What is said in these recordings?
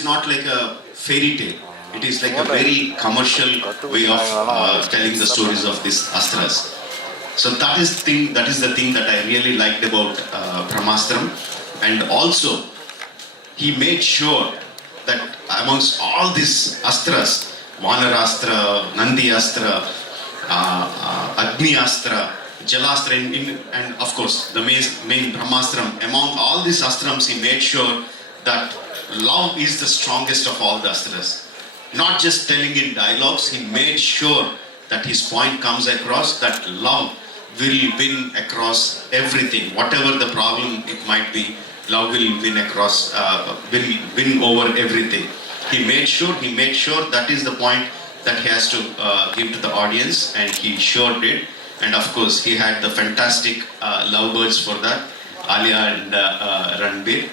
is not like a fairy tale. It is like a very commercial way of telling the stories of these astras. So that is the thing that I really liked about Brahmastram. And also, he made sure that amongst all these astras, Vanarastra, Nandi Astra, Agni Astra, Jalastra, and of course the main Brahmastram, among all these astrams, he made sure that love is the strongest of all the astras. Not just telling in dialogues, he made sure that his point comes across, that love will win across everything. Whatever the problem it might be, love will win across, will win over everything. He made sure that is the point that he has to give to the audience, and he sure did. And of course, he had the fantastic lovebirds for that, Alia and Ranbir.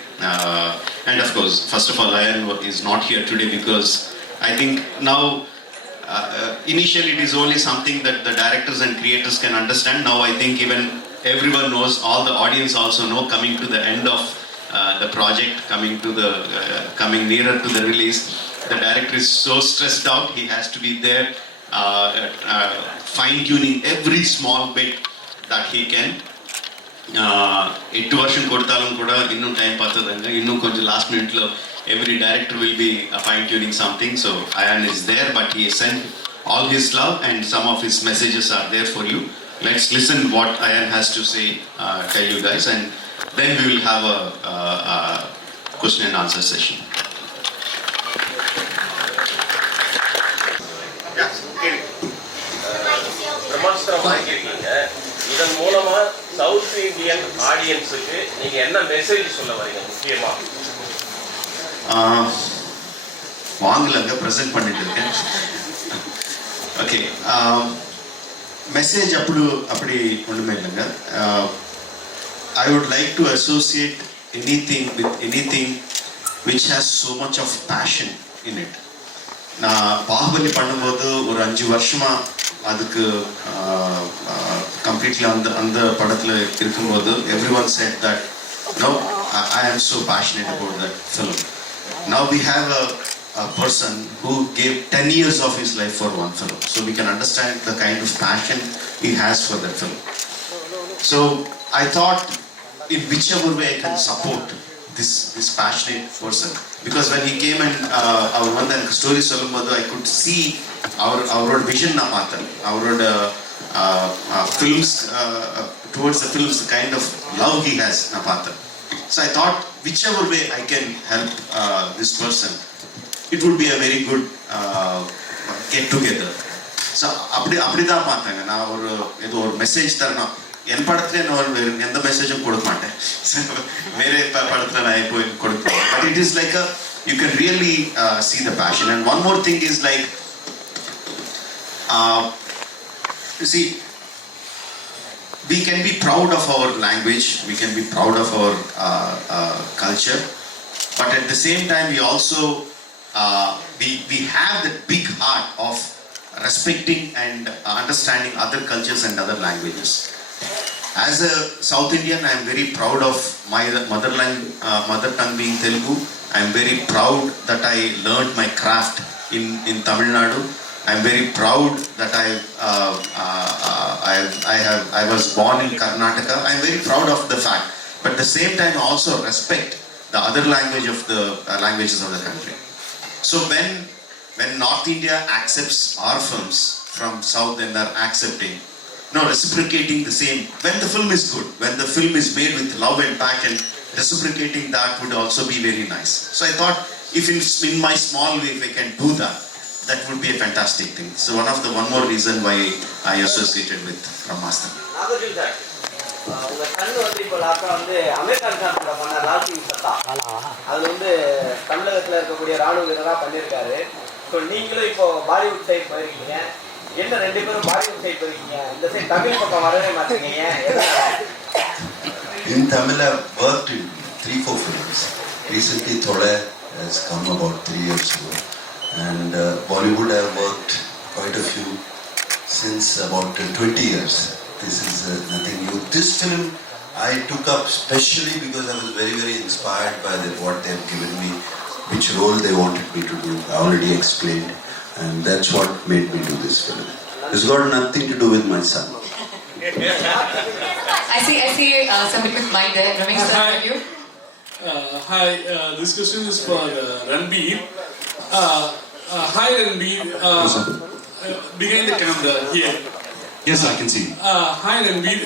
And of course, first of all, Ayan is not here today because I think now, initially it is only something that the directors and creators can understand. Now I think even everyone knows, all the audience also know, coming to the end of the project, coming nearer to the release, the director is so stressed out. He has to be there, fine-tuning every small bit that he can. 8 ವರ್ಷ ಕೊಡ್ತಾலும் ಕೂಡ ಇನ್ನೂ time ಪಾತದಂಗ ಇನ್ನೂ ಕೊಂಚ last ಮಿನಿಟ್లో every director will be fine-tuning something. So Ayan is there, but he sent all his love and some of his messages are there for you. Let's listen what Ayan has to say, tell you guys, and then we will have a question and answer session. பிரம்மாஸ்திரம் வாங்கியிருக்கீங்க. இதன் மூலமா south Indian ஆடியன்ஸுக்கு நீங்க என்ன message சொல்ல வரீங்க? முக்கியமா வாங்கலங்க, present பண்ணிட்டு இருக்கேன். ஓகே, மெசேஜ் அப்படி ஒன்றுமே இல்லைங்க. I would like to associate anything with anything which has so much of passion in it. நான் பாகுபலி பண்ணும்போது ஒரு 5 வருஷமா அதுக்கு கம்ப்ளீட்லி அந்த படத்தில் இருக்கும்போது everyone said that no, I am so passionate about that film. Now we have a person who gave 10 years of his life for one film, so we can understand the kind of passion he has for that film. So I thought, in whichever way I can support this passionate person, because when he came and our one story solumbodhu, I could see our vision na paathan, our films towards the films, the kind of love he has na paathan. So I thought, whichever way I can help this person, it would be a very good get together. So அப்படிதான் பார்த்தாங்க. நான் ஏதோ ஒரு message தரணும், என் படத்துல நான் எந்த மெசேஜும் கொடுக்க மாட்டேன், வேற படத்துல நான் இப்போ கொடுப்பேன். But it is like you can really see the passion. And one more thing is like, you see, we can be proud of our language, we can be proud of our culture, but at the same time we also we have that big heart of respecting and understanding other cultures and other languages. As a South Indian, I am very proud of my mother tongue being Telugu. I am very proud that I learned my craft in Tamil Nadu. I am very proud that I was born in Karnataka. I am very proud of the fact, but at the same time I also respect the other languages of the country. So when North India accepts our films from South and are accepting, reciprocating the same, when the film is good, when the film is made with love and passion, reciprocating that would also be very nice. So I thought, if in my small way, if I can do that would be a fantastic thing. So one more reason why I associated with Brahmastram. உங்க கண்ணு இப்போ லாக்கா American சாப்பிட பண்ண ராசிங் சத்தா, அது தமிழகத்தில் இருக்கக்கூடிய ராணுவ வீரராக பண்ணியிருக்காரு. ஸோ நீங்களும் இப்போ பாலிவுட் சைட் போயிருக்கீங்க. என்ன 2 பேரும் பாலிவுட் சைட் போயிருக்கீங்க, இந்த சைட் தமிழ் பக்கம் வரவே மாட்டேங்கிறீங்க? In Tamil, I've worked in 3-4 films. Recently, Thoda has come about 3 years ago. And Bollywood, I've worked quite a few since about 20 years. This is nothing new. This film I took up specially because I was very, very inspired by what they have given me which role they wanted me to do. I already explained, and that's what made me do this film. It's got nothing to do with my son. I see somebody with mic there. Ramesh, sir, with you? Hi, this question is for Ranbir. Hi Ranbir, behind the camera here. Yes, I can see. Hi Ranbir,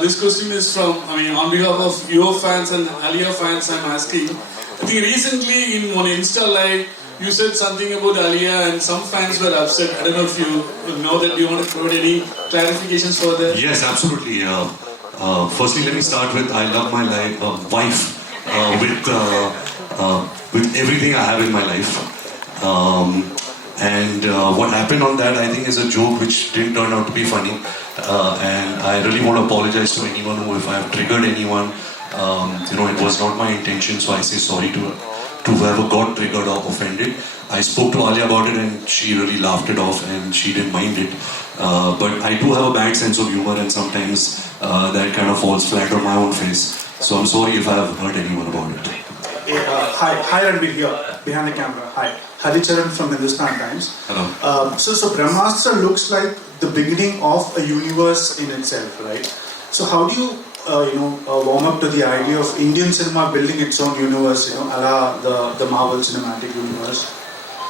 this question is from, on behalf of your fans and Alia fans, I'm asking. I think recently in one Insta live, you said something about Alia and some fans were upset. I don't know if you know that. Do you want to provide any clarifications for that? Yes, absolutely. Firstly, let me start with I love my wife with everything I have in my life. What happened on that, I think, is a joke which didn't turn out to be funny. And I really want to apologize to anyone who, if I have triggered anyone, it was not my intention. So I say sorry to whoever got triggered or offended. I spoke to Alia about it and she really laughed it off and she didn't mind it. But I do have a bad sense of humor and sometimes that kind of falls flat on my own face. So I'm sorry if I have hurt anyone about it. Hi Ranbir here, behind the camera. Hi. Haricharan from Hindustan Times. Hello. So Brahmastra looks like the beginning of a universe in itself, right? So how do you, warm up to the idea of Indian cinema building its own universe, a la the Marvel Cinematic Universe?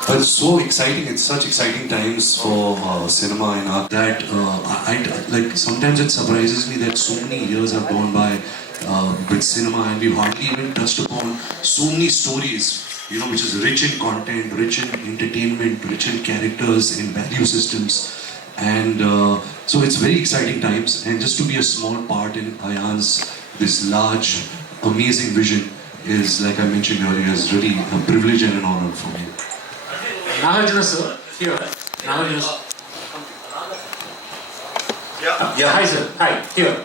It's so exciting. It's such exciting times for cinema and art that I sometimes it surprises me that so many years have gone by with cinema and we've hardly even touched upon so many stories, which is rich in content, rich in entertainment, rich in characters, in value systems. And so it's very exciting times, and just to be a small part in Ayan's this large, amazing vision is, like I mentioned earlier, is really a privilege and an honor for me. Nagarjuna sir, here. Nagarjuna sir. Yeah. Hi sir, hi, here.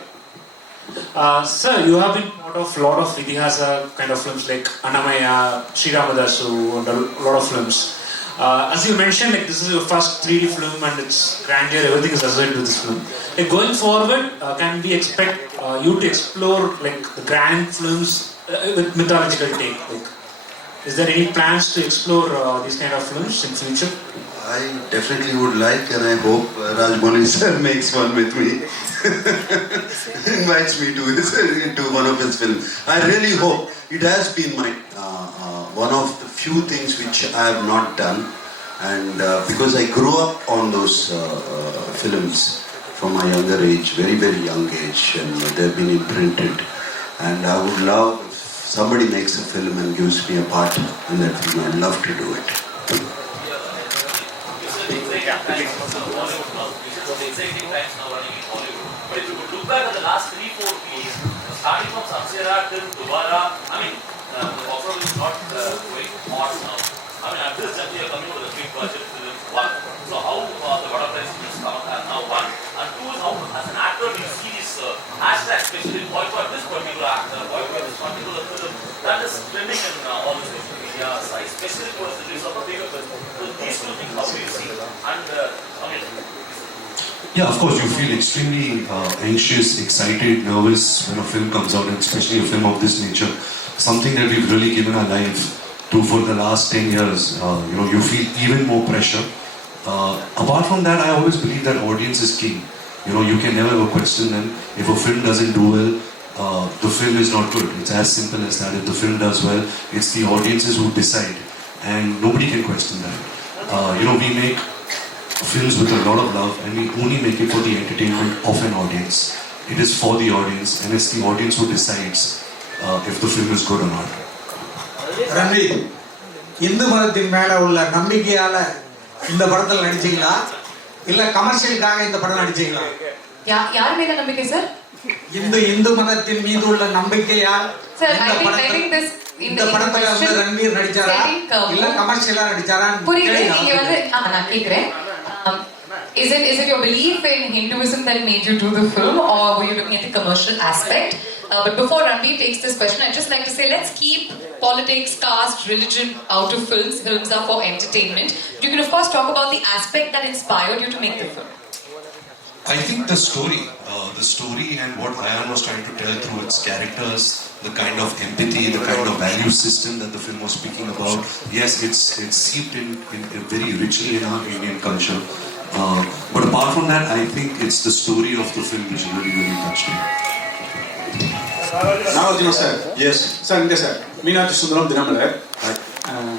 Sir, you have been part of a lot of Itihasa kind of films like Annamaya, Sri Ramadasu, and a lot of films. As you mentioned, this is your first 3D film and it's grandeur, everything is associated with this film. Going forward, can we expect you to explore the grand films with mythological take? Is there any plans to explore these kind of films in future? I definitely would like, and I hope Rajmani sir makes one with me. Invites me to one of his films. I really hope. It has been my one of the few things which I have not done, and because I grew up on those films from a younger age, very very young age, and they've been imprinted. And I would love if somebody makes a film and gives me a part in that film. I'd love to do it. Exciting times now running in Hollywood. But if you could look back at the last 3-4 movies, starting from Sabsera till Dubara, the offer is not very hot now. At this time we are coming with a big budget film, one. So how the butterfly films are now one. And two is how, as an actor, you see this hashtag, especially boycott this particular actor, boycott this particular film. That is trending in all the social media sites, especially for the release of a bigger film. So these two things, how do you see? And Yeah, of course, you feel extremely anxious, excited, nervous when a film comes out, and especially a film of this nature. Something that we've really given our life to for the last 10 years. You feel even more pressure. Apart from that, I always believe that audience is king. You can never ever question them. If a film doesn't do well, the film is not good. It's as simple as that. If the film does well, it's the audiences who decide, and nobody can question that. We make films with a lot of love, and we only make it for the entertainment of an audience. It is for the audience, and it's the audience who decides if the film is good or not. Ranbir, Hindu மதத்தின் மேல உள்ள நம்பிக்கையால இந்த படத்துல நடிச்சீங்களா இல்ல கமர்ஷியலுக்காக இந்த படம் நடிச்சீங்களா? யார் மேல நம்பிக்கை சார்? இந்து மதத்தின் மீது உள்ள நம்பிக்கையால் இந்த படத்துல வந்து ரன்வீர் நடிச்சாரா இல்ல கமர்ஷியலா நடிச்சாரா? புரியல, நீங்க வந்து நான் கேக்குறேன். Is it your belief in Hinduism that made you do the film, or were you looking at the commercial aspect? But before Ranbir takes this question, I'd just like to say, let's keep politics, caste, religion out of films. Films are for entertainment. You can of course talk about the aspect that inspired you to make the film. I think the story, the story and what Ayan was trying to tell through its characters, the kind of empathy, the kind of value system that the film was speaking about. Yes, it's seeped in very richly in our Indian culture. But apart from that, I think it's the story of the film which really touched me. Nagarjuna sir. Yes. Sir இங்கே sir Meenakshi Sundaram Dinamalar.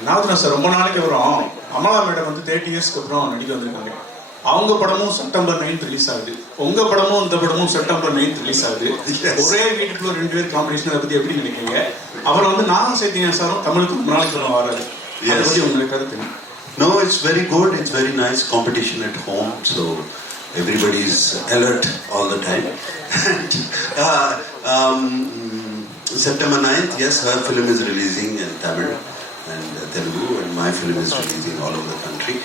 Nagarjuna sir ரொம்ப நாளைக்கு அப்புறம் Amala madam வந்து 30 இயர்ஸ்க்கு அப்புறம் நடிக்க வந்திருக்காங்க. அவங்க படமும் செப்டம்பர் 9 ரிலீஸ் ஆகுது. உங்க படமும் இந்த படமும் செப்டம்பர் 9 ரிலீஸ் ஆகுது. ஒரே வீட்டுக்குள்ள 2 பேர் காம்பினேஷன் அதை பத்தி எப்படி நினைக்கிறீங்க? அப்புறம் வந்து நானும் சைத்தன்யா சாரும் தமிழுக்கு ரொம்ப நாளைக்கு அப்புறம் வராது. அதை பத்தி உங்களுக்கு கருத்து? No, it's very good. It's very nice competition at home. So everybody's alert all the time. September 9th, yes, her film is releasing in Tamil and Telugu, and my film is releasing all over the country.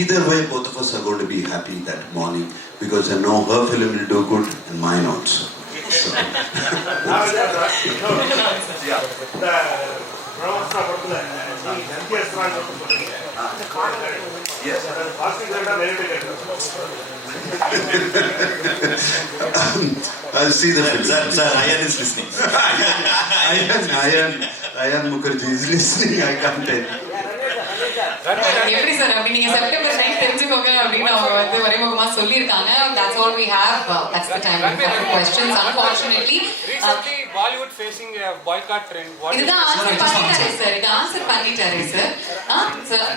Either way, both of us are going to be happy that morning because I know her film will do good and mine also. So. I'll see the film. Sir, Ayan is listening. Ayan Mukherjee is listening. I can't tell. எப்படி sir அப்படி நீங்க September 9 தெரிஞ்சுக்கோங்க அப்படின்னு அவங்க வந்து வரைமுகமா சொல்லியிருக்காங்க. That's all we have. That's the time we have for questions. Unfortunately, recently Bollywood facing a boycott trend. இதுதான் answer பண்ணிட்டாரே சார். இது ஆன்சர் பண்ணிட்டாரே sir. Sir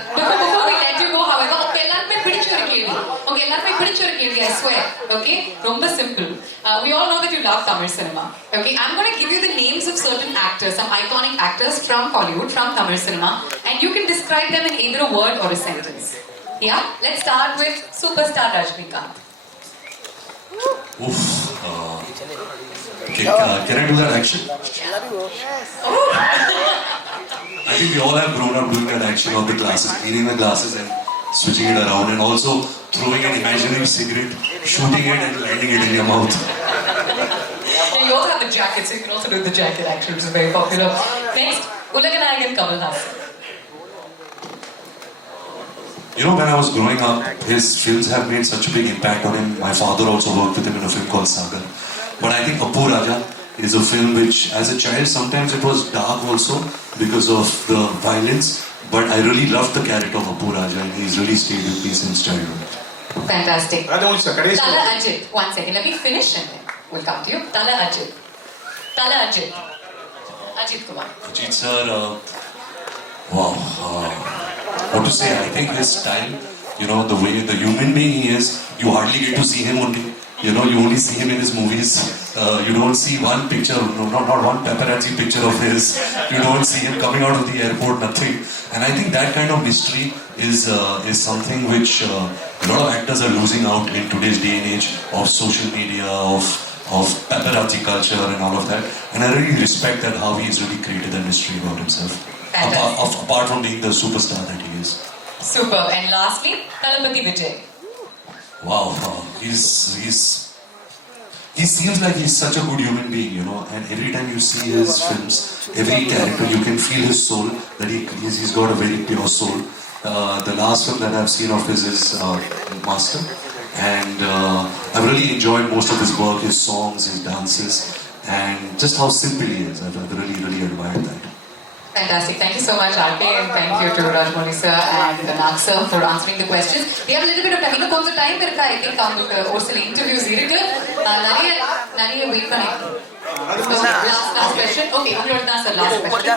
before we let you go, however, உங்க எல்லாருமே பிடிச்ச ஒரு கேள்வி. உங்க எல்லாருமே பிடிச்ச ஒரு கேள்வி. I swear. Okay? ரொம்ப simple. We all know that you love Tamil cinema. Okay? I'm going to give you the names of certain actors, some iconic actors from Hollywood, from Tamil cinema, and you can describe them in either a word or a sentence. Yeah? Let's start with superstar Rajinikanth. Oof. Okay, can I do that action? I think we all have grown up doing that action of the glasses, cleaning the glasses and switching it around, and also throwing an imaginary cigarette, shooting it and landing it in your mouth. Yeah, you also have the jacket, so you can also do the jacket action, which is very popular. Next, Ulaganayagan Kamal Haasan. You know, when I was growing up, his films have made such a big impact on him. My father also worked with him in a film called Sagar. But I think Appu Raja is a film which, as a child, sometimes it was dark also because of the violence. But I really loved the character of Appu Raja, and he's really stayed with me since childhood. Fantastic. Tala Ajit. One second, let me finish and then we'll come to you. Tala Ajit. Tala Ajit. Ajit Kumar. Ajit sir, wow. What to say? I think his style, you know, the way, the human being he is, you hardly get to see him only. You know, you only see him in his movies. You don't see one picture, not one paparazzi picture of his. You don't see him coming out of the airport, nothing. And I think that kind of mystery is something which a lot of actors are losing out in today's day and age of social media, of paparazzi culture and all of that. And I really respect that how he's really created that mystery about himself. Apart from being the superstar that he is. Superb. And lastly, Talapati Vijay. Wow, he seems like he's such a good human being, you know, and every time you see his films, every character, you can feel his soul, that he's got a very pure soul. The last film that I've seen of his is Master, and I've really enjoyed most of his work, his songs, his dances, and just how simple he is. I've really admired that. Fantastic. Thank you so much, RK, and thank you to Rajmouli sir and Nag sir for answering the questions. We have a little bit of time. இன்னும் கொஞ்சம் time இருக்கா? I think அவங்களுக்கு ஒரு சில interviews இருக்கு. நிறைய wait பண்ணிட்டு. Last question. Okay, உங்களோட தான் சார் last question.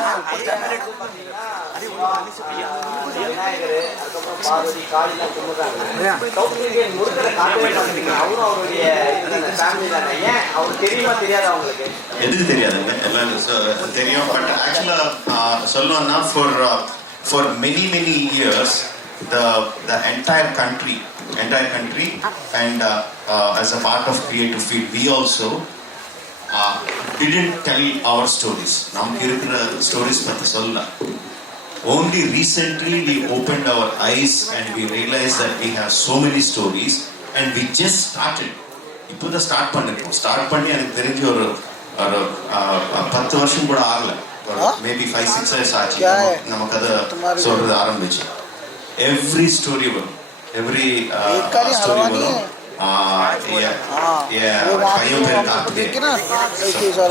எதுக்கு தெரியாதுங்க எல்லாம் தெரியும் பட் ஆக்சுவலா சொல்லணும்னா for many years the entire country and as a part of creative field we also didn't tell our stories. நமக்கு இருக்கிற stories பத்தி சொல்லல. Only recently we opened our eyes and we realized that we have so many stories and we just started. இப்போதான் start பண்ணி எனக்கு தெரிஞ்சு ஒரு 10 வருஷம் கூட ஆகல. மேபி 5-6 years ஆச்சு நம்ம கதை சொல்றது ஆரம்பிச்சு. Every story வரும். every story வரும். பையன் பேர் கார்த்திகேயன்.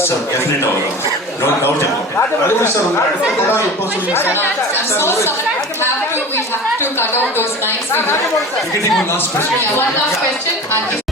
So definitely வரும். No doubt about it. I'm so sorry. We have to cut out those lines. You can take one last question. Yeah, one last question.